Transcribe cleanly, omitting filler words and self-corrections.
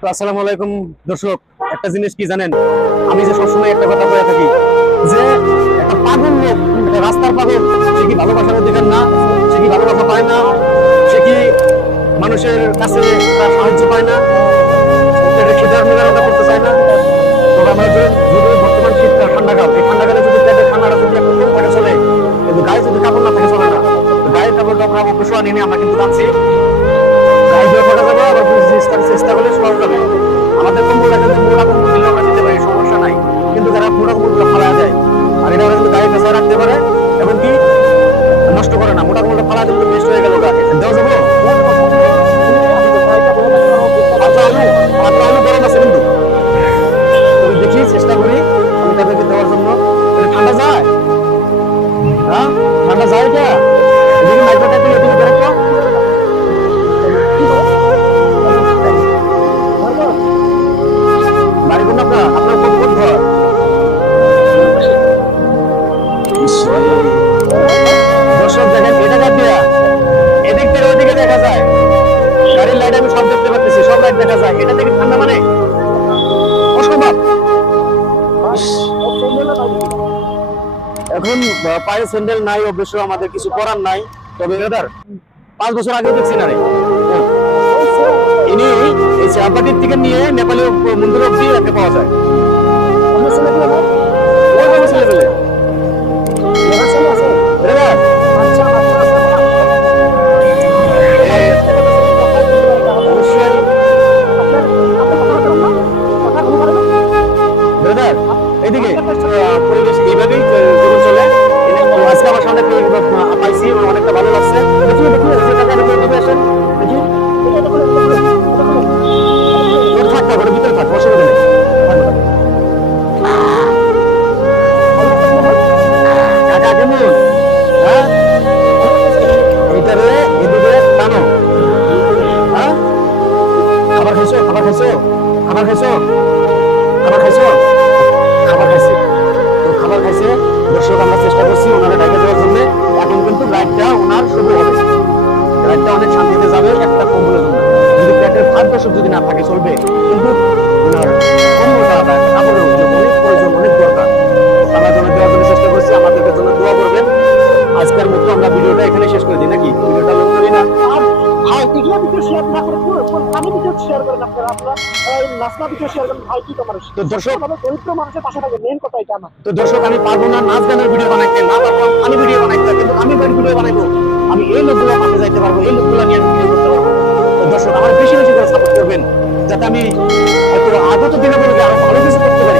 তো আসসালামু আলাইকুম দর্শক, একটা জিনিস কি জানেন, আমি যে সবসময় একটা কথা বলে থাকি যে একটা পাগল লোক, একটা রাস্তার পাগল, সে কি ভালোবাসার অধিকার না, সে কি ভালোবাসা পায় না, সে কি মানুষের কাছে তার সাহায্য পায় না, খিদার নিবারণটা করতে চায় না। তবে আমরা যদি বর্তমান শীতকাল ঠান্ডাকাল, এই ঠান্ডাকালে যদি পেটের ঠান্ডাটা যদি একটু কম থাকে চলে, কিন্তু গায়ে যদি কাপড় না থাকে চলে না। তো গায়ে কাপড়টা আমরা অবশ্য আনি আমরা কিন্তু জানছি গায়ে দিয়ে ফোটা যাবে, আবার চেষ্টা করলে শোয়া যাবে। আমাদের কম্বলটা কিন্তু মোটা কম্বল দিলে আমরা দিতে পারি, সমস্যা নাই। কিন্তু যারা মোটা কম্বলটা ফালা যায় আর এটা কিন্তু গায়ে পেঁচায় রাখতে পারে এবং কি নষ্ট করে না, মোটা কম্বলটা ফালা দিলে বেস্ট হয়ে গেল। দেওয়া যাবো গরম আছে কিন্তু দেখি চেষ্টা করি আমি তাদেরকে দেওয়ার জন্য। ঠান্ডা যায়, হ্যাঁ ঠান্ডা যায়, এটা এদিকে মাইক্রোটা দিলে তুমি ধরো তো। বাড়ি কোন আপনার আপনার কোন কোন ঘর? দর্শক দেখেন, এটা কাট দিয়া এদিক থেকে ওইদিকে দেখা যায়, গাড়ির লাইট আমি সব দেখতে পাচ্ছি, সব লাইট দেখা যায়। এটা থেকে ঠান্ডা মানে অসম্ভব। এখন পায়ে স্যান্ডেল নাই, অবশ্য আমাদের কিছু করার নাই। তবে 5 বছর আগে দেখছি না রে, ইনি এই চাপাটির থেকে নিয়ে নেপালি মন্দির অব্দি একটা পাওয়া যায়। এদিকে পরিবেশ এইভাবেই চলে। আজকে আমার সামনে পাইছি, অনেকটা ভালো লাগছে। দেখি দেখি আসেন দেখি, থাক না ভিতরে থাক, অসুবিধা নেই। কাকা কেমন? হ্যাঁ এইটারে এদিকে টানো। হ্যাঁ খাবার খাইছো, খাবার খাইছো, খাবার খাইছো, খাবার খাইছো, খাবার খাইছে। তো খাবার খাইছে। দর্শক আমরা চেষ্টা করছি ওনারা ঢাকা দেওয়ার জন্য। এখন কিন্তু রাইডটা ওনার শুরু হবে, রাইডটা অনেক শান্তিতে যাবে একটা কম্বলের জন্য। যদি পেটের ভাত দর্শক যদি না থাকে চলবে, কিন্তু ওনার কম্বলটা বা একটা কাপড়ের অনেক প্রয়োজন, অনেক দরকার। আমরা জন্য দেওয়ার জন্য চেষ্টা করছি, আমাদেরকে জন্য দোয়া করবেন। আজকের মতো আমরা ভিডিওটা এখানে শেষ করে দিই নাকি? ভিডিওটা লং করি না। ভাই এগুলো ভিডিও শেয়ার না করে আমি ভিডিও শেয়ার করেন আপনারা, নাচনা ভিডিও শেয়ার করেন ভাই। কি তোমার তো দর্শক আমাদের দরিদ্র মানুষের পাশে থাকে, মেন কথা এটা না। তো দর্শক আমি পারবো না নাচ গানের ভিডিও বানাইতে, না পারবো আমি ভিডিও বানাইতে, কিন্তু আমি ভিডিও বানাইবো। আমি এই লোকগুলো পাশে যাইতে পারবো, এই লোকগুলো নিয়ে আমি ভিডিও করতে পারবো। তো দর্শক আমার বেশি বেশি করে সাপোর্ট করবেন, যাতে আমি